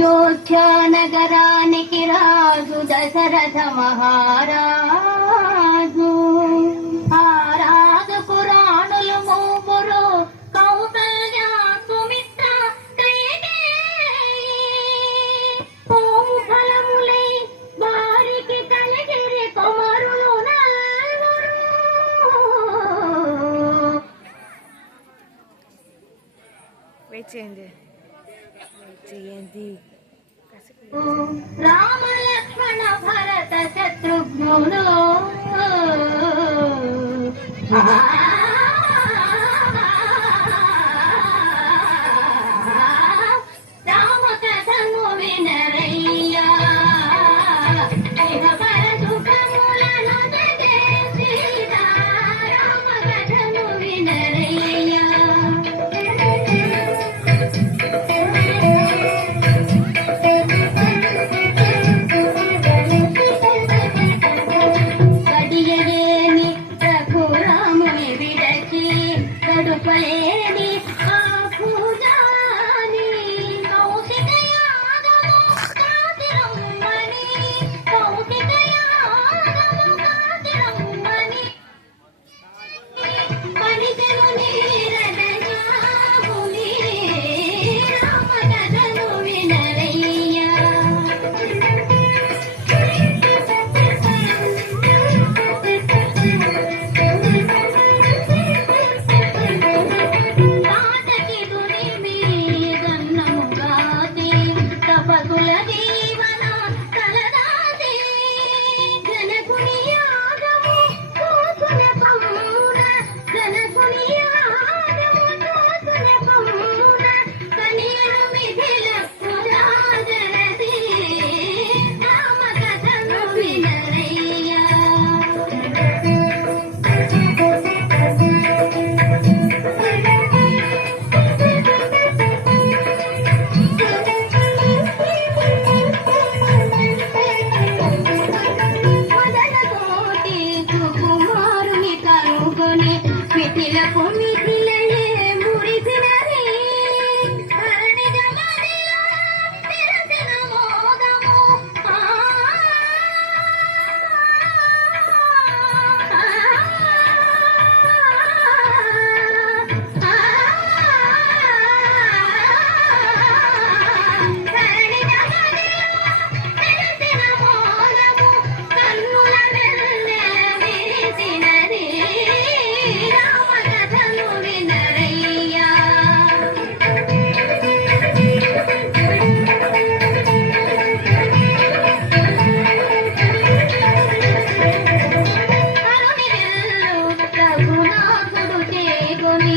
అయోధ్య నగరానికి రాజు దశరథ మహారాజు. ఆ రాజు పురాణులు మూపురు కౌసల్య సుమిత్ర కైకేయి. ఫలములై వారికి కలిగిరి కుమారులు నలుగురు. చేయండి రామ లక్ష్మణ భరత శత్రుఘ్నులు. రామ కథను వినరయ్యా సుఖములను జగేసిరా. రామ కథను వినరయ్యా. గడుపలేని ఆ పూజాని కౌశిక యాగము కాతిరమ్మని. కౌశిక యాగము కాతిరమ్మని పలికెను నీరదయాముని. రామ కథను వినరయ్యా. తపకుల జీవన కలదాసి జనకుని యాగము తోసున పమ్మున. జనకుని యాగము తోసున పమ్మున. కనియను మిథిలకు రాజరసి. రామ కథను వినరయ్యా. మిథిలకు మిథిలయే మురిసినది. ధరణి జమదిలో తెరసిన మోదము. ధరణి జమదిలో తెరసిన మోదము. కన్నుల వెన్నెల విరిసినది. రామ కథను వినరయ్యా. కరుని వెల్లు రఘునాథుడు చేకొని